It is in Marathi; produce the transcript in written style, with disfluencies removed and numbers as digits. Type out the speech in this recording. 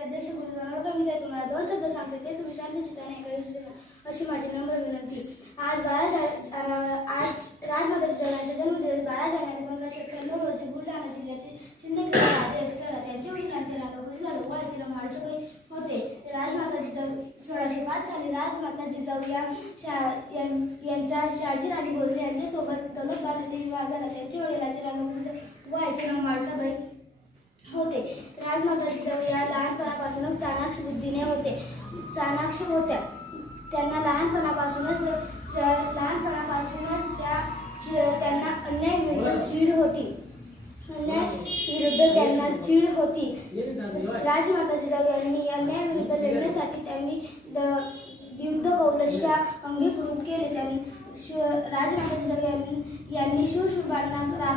आजचे अध्यक्ष गुरुजनांना मी काय तुम्हाला 2 शब्द सांगते ते तुम्ही शांत चित्ताने ऐकावे अशी माझी नम्र विनंती। आज राजमाता जिजाऊंचा जन्मदिवस 12 जानेवारी 1998 रोजी बुलढाणा जिल्ह्यातील शिंदखेडा त्यांच्या वडिलांचे नाव भजला लोकांचे नाव माळसबाई होते। राजमाता जिजाऊ 1605 साली राजमाता जिजाऊ यांचा शहाजीराजे भोसले यांच्यासोबत तलोदबार येथे विवाह झाला। त्यांच्या वडिलांचे नाव याचे नाव माळसबाई होते। राजमाता जिजाऊ या लहानपणापासूनच चाणाक्ष बुद्धीने होत्या। त्यांना लहानपणापासूनच त्यांना अन्यायाविरुद्ध चीड होती। राजमाता जिजाऊ यांनी अन्यायाविरुद्ध लढण्यासाठी त्यांनी युद्ध कौशल्य अंगीकृत केले। राजमाता जिजाऊ यांनी शिवशंभरांना